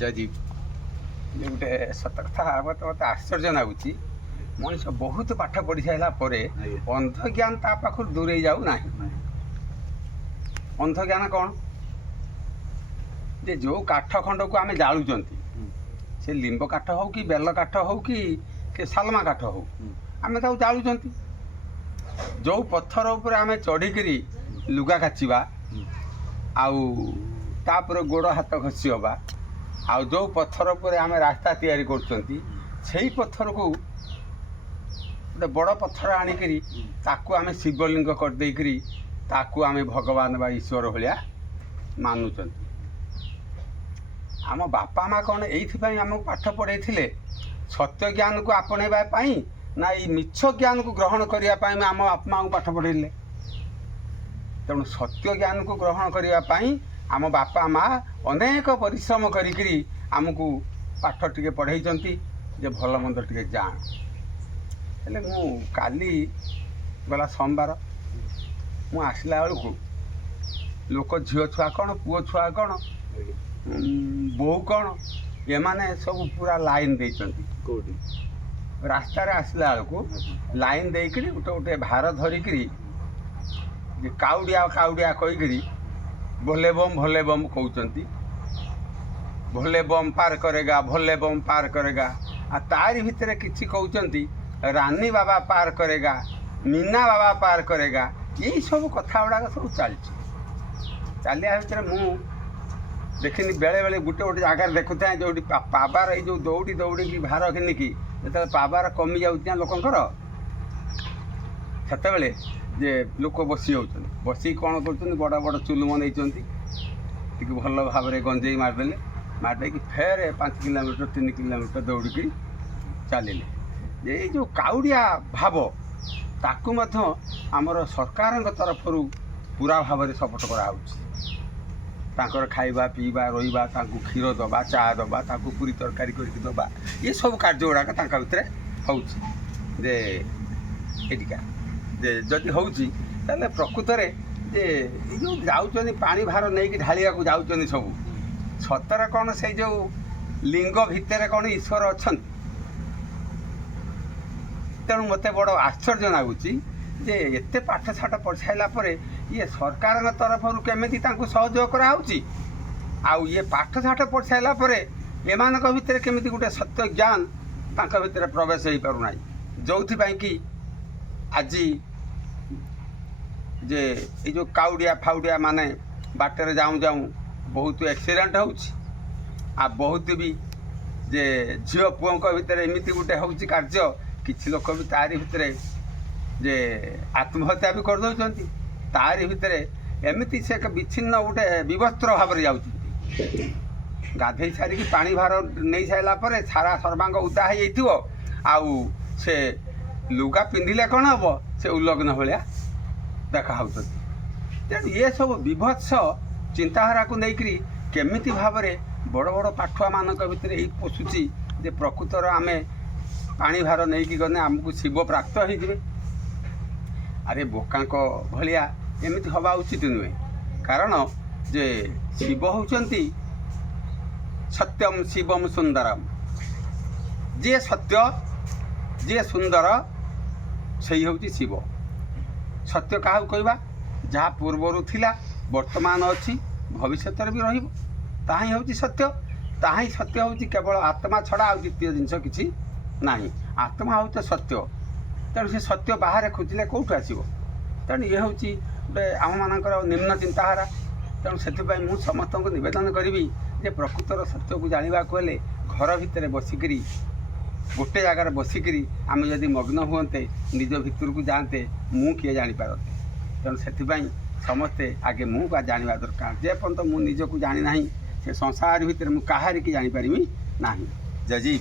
ଯଦି ଗୋଟେ ସତ କଥା ମୋତେ ଆଶ୍ଚର୍ଯ୍ୟ ଲାଗୁଛି। ମଣିଷ ବହୁତ ପାଠ ପଢ଼ି ସାରିଲା ପରେ ଅନ୍ଧଜ୍ଞାନ ତା ପାଖରୁ ଦୂରେଇ ଯାଉ ନାହିଁ। ଅନ୍ଧଜ୍ଞାନ କ'ଣ? ଯେ ଯେଉଁ କାଠ ଖଣ୍ଡକୁ ଆମେ ଜାଳୁଛନ୍ତି, ସେ ଲିମ୍ବ କାଠ ହେଉ କି ବେଲ କାଠ ହେଉ କି ଶାଲମା କାଠ ହେଉ, ଆମେ ତାକୁ ଜାଳୁଛନ୍ତି। ଯେଉଁ ପଥର ଉପରେ ଆମେ ଚଢ଼ିକିରି ଲୁଗା କାଚିବା, ଆଉ ତାପରେ ଗୋଡ଼ ହାତ ଘଷି ହେବା, ଆଉ ଯେଉଁ ପଥର ଉପରେ ଆମେ ରାସ୍ତା ତିଆରି କରୁଛନ୍ତି, ସେଇ ପଥରକୁ ଗୋଟେ ବଡ଼ ପଥର ଆଣିକିରି ତାକୁ ଆମେ ଶିବଲିଙ୍ଗ କରିଦେଇକିରି ତାକୁ ଆମେ ଭଗବାନ ବା ଈଶ୍ୱର ଭଳିଆ ମାନୁଛନ୍ତି। ଆମ ବାପା ମା' କ'ଣ ଏଇଥିପାଇଁ ଆମକୁ ପାଠ ପଢ଼େଇଥିଲେ? ସତ୍ୟ ଜ୍ଞାନକୁ ଆପଣେଇବା ପାଇଁ ନା ଏଇ ମିଛ ଜ୍ଞାନକୁ ଗ୍ରହଣ କରିବା ପାଇଁ ଆମ ବାପା ମା'ଙ୍କୁ ପାଠ ପଢ଼େଇଲେ? ତେଣୁ ସତ୍ୟ ଜ୍ଞାନକୁ ଗ୍ରହଣ କରିବା ପାଇଁ ଆମ ବାପା ମା' ଅନେକ ପରିଶ୍ରମ କରିକିରି ଆମକୁ ପାଠ ଟିକେ ପଢ଼େଇଛନ୍ତି ଯେ ଭଲ ମନ୍ଦ ଟିକେ ଜାଣ। ହେଲେ ମୁଁ କାଲି ଗଲା ସୋମବାର ମୁଁ ଆସିଲା ବେଳକୁ ଲୋକ ଝିଅ ଛୁଆ କ'ଣ, ପୁଅ ଛୁଆ କ'ଣ, ବୋଉ କ'ଣ, ଏମାନେ ସବୁ ପୁରା ଲାଇନ୍ ଦେଇଛନ୍ତି। କେଉଁଠି ରାସ୍ତାରେ ଆସିଲା ବେଳକୁ ଲାଇନ୍ ଦେଇକିରି ଗୋଟେ ଭାର ଧରିକିରି କାଉଡ଼ିଆ କାଉଡ଼ିଆ କହିକିରି ଭୋଲେ ବମ୍ କହୁଛନ୍ତି। ଭୋଲେ ବମ୍ ପାର କରେଗା, ଭୋଲେ ବମ୍ ପାର କରେଗା। ଆଉ ତାରି ଭିତରେ କିଛି କହୁଛନ୍ତି ରାନୀ ବାବା ପାର କରେଗା, ମୀନା ବାବା ପାର କରେଗା। ଏଇସବୁ କଥା ଗୁଡ଼ାକ ସବୁ ଚାଲିଛି। ଚାଲିବା ଭିତରେ ମୁଁ ଦେଖିନି ବେଳେବେଳେ ଗୋଟେ ଜାଗାରେ ଦେଖୁଥାଏ ଯେଉଁଠି ପାବାର ଏଇ ଯେଉଁ ଦୌଡ଼ିକି ଭାର ଘିନିକି ଯେତେବେଳେ ପାବାର କମି ଯାଉଛି ନା ଲୋକଙ୍କର, ସେତେବେଳେ ଯେ ଲୋକ ବସି ଯାଉଛନ୍ତି। ବସିକି କ'ଣ କରୁଛନ୍ତି, ବଡ଼ ବଡ଼ ଚୁଲୁମ ନେଇଛନ୍ତି, ଟିକେ ଭଲ ଭାବରେ ଗଞ୍ଜେଇ ମାରିଦେଇକି ଫେରେ 5 କିଲୋମିଟର 3 କିଲୋମିଟର ଦୌଡ଼ିକି ଚାଲିଲେ। ଏଇ ଯେଉଁ କାଉଡ଼ିଆ ଭାବ, ତାକୁ ମଧ୍ୟ ଆମର ସରକାରଙ୍କ ତରଫରୁ ପୁରା ଭାବରେ ସପୋର୍ଟ କରାହେଉଛି। ତାଙ୍କର ଖାଇବା ପିଇବା ରହିବା, ତାଙ୍କୁ କ୍ଷୀର ଦେବା, ଚା ଦେବା, ତାଙ୍କୁ ପୁରୀ ତରକାରୀ କରିକି ଦେବା, ଏସବୁ କାର୍ଯ୍ୟ ଗୁଡ଼ାକ ତାଙ୍କ ଭିତରେ ହେଉଛି। ଯେ ଏଠିକା ଯେ ଯଦି ହେଉଛି ତାହେଲେ ପ୍ରକୃତରେ ଯେ ଏଇ ଯେଉଁ ଯାଉଛନ୍ତି ପାଣି ଭାର ନେଇକି ଢାଳିବାକୁ ଯାଉଛନ୍ତି ସବୁ, ସତରେ କ'ଣ ସେଇ ଯେଉଁ ଲିଙ୍ଗ ଭିତରେ କ'ଣ ଈଶ୍ୱର ଅଛନ୍ତି? ତେଣୁ ମୋତେ ବଡ଼ ଆଶ୍ଚର୍ଯ୍ୟ ଲାଗୁଛି ଯେ ଏତେ ପାଠଶାଠ ପଢ଼ି ସାରିଲା ପରେ ଇଏ ସରକାରଙ୍କ ତରଫରୁ କେମିତି ତାଙ୍କୁ ସହଯୋଗ କରାହେଉଛି, ଆଉ ଇଏ ପାଠଶାଠ ପଢ଼ି ସାରିଲା ପରେ ଏମାନଙ୍କ ଭିତରେ କେମିତି ଗୋଟେ ସତ୍ୟ ଜ୍ଞାନ ତାଙ୍କ ଭିତରେ ପ୍ରବେଶ ହୋଇପାରୁନାହିଁ। ଯେଉଁଥିପାଇଁ କି ଆଜି ଯେ ଏଇ ଯେଉଁ କାଉଡ଼ିଆ ଫାଉଡ଼ିଆ ମାନେ ବାଟରେ ଯାଉଁ ବହୁତ ଆକ୍ସିଡେଣ୍ଟ ହେଉଛି। ଆଉ ବହୁତ ବି ଯେ ଝିଅ ପୁଅଙ୍କ ଭିତରେ ଏମିତି ଗୋଟେ ହେଉଛି କାର୍ଯ୍ୟ, କିଛି ଲୋକ ବି ତାରି ଭିତରେ ଯେ ଆତ୍ମହତ୍ୟା ବି କରିଦେଉଛନ୍ତି। ତାରି ଭିତରେ ଏମିତି ସେ ବିଚ୍ଛିନ୍ନ ଗୋଟେ ବିବସ୍ତ୍ର ଭାବରେ ଯାଉଛନ୍ତି। ଗାଧେଇ ସାରିକି ପାଣି ଭାର ନେଇ ସାରିଲା ପରେ ସାରା ସର୍ବାଙ୍ଗ ଉଦା ହେଇଯାଇଥିବ, ଆଉ ସେ ଲୁଗା ପିନ୍ଧିଲେ କ'ଣ ହେବ, ସେ ଉଲଗ୍ନ ଭଳିଆ ଦେଖା ହେଉଛନ୍ତି। ତେଣୁ ଏସବୁ ବିଭତ୍ସ ଚିନ୍ତାଧାରାକୁ ନେଇକରି କେମିତି ଭାବରେ ବଡ଼ ବଡ଼ ପାଠୁଆମାନଙ୍କ ଭିତରେ ଏଇ ପଶୁଛି ଯେ ପ୍ରକୃତର ଆମେ ପାଣି ଭାର ନେଇକି ଗଲେ ଆମକୁ ଶିବ ପ୍ରାପ୍ତ ହେଇଯିବେ। ଆରେ ବୋକାଙ୍କ ଭଳିଆ ଏମିତି ହେବା ଉଚିତ ନୁହେଁ। କାରଣ ଯେ ଶିବ ହେଉଛନ୍ତି ସତ୍ୟମ ଶିବମ ସୁନ୍ଦରମ। ଯିଏ ସତ୍ୟ, ଯିଏ ସୁନ୍ଦର, ସେଇ ହେଉଛି ଶିବ। ସତ୍ୟ କାହାକୁ କହିବା? ଯାହା ପୂର୍ବରୁ ଥିଲା, ବର୍ତ୍ତମାନ ଅଛି, ଭବିଷ୍ୟତରେ ବି ରହିବ, ତାହା ହିଁ ହେଉଛି ସତ୍ୟ। ତାହା ହିଁ ସତ୍ୟ ହେଉଛି କେବଳ ଆତ୍ମା ଛଡ଼ା ଆଉ ଦ୍ୱିତୀୟ ଜିନିଷ କିଛି ନାହିଁ। ଆତ୍ମା ହେଉଛି ସତ୍ୟ। ତେଣୁ ସେ ସତ୍ୟ ବାହାରେ ଖୋଜିଲେ କେଉଁଠୁ ଆସିବ? ତେଣୁ ଇଏ ହେଉଛି ଗୋଟେ ଆମମାନଙ୍କର ନିମ୍ନ ଚିନ୍ତାଧାରା। ତେଣୁ ସେଥିପାଇଁ ମୁଁ ସମସ୍ତଙ୍କୁ ନିବେଦନ କରିବି ଯେ ପ୍ରକୃତର ସତ୍ୟକୁ ଜାଣିବାକୁ ହେଲେ ଘର ଭିତରେ ବସିକିରି, ଗୋଟେ ଜାଗାରେ ବସିକିରି ଆମେ ଯଦି ମଗ୍ନ ହୁଅନ୍ତେ, ନିଜ ଭିତରକୁ ଯାଆନ୍ତେ, ମୁଁ କିଏ ଜାଣିପାରନ୍ତେ। ତେଣୁ ସେଥିପାଇଁ ସମସ୍ତେ ଆଗେ ମୁଁ ଜାଣିବା ଦରକାର। ଯେପର୍ଯ୍ୟନ୍ତ ମୁଁ ନିଜକୁ ଜାଣିନାହିଁ, ସେ ସଂସାର ଭିତରେ ମୁଁ କାହାରିକି ଜାଣିପାରିବି ନାହିଁ। ଜୟ ଜୀ।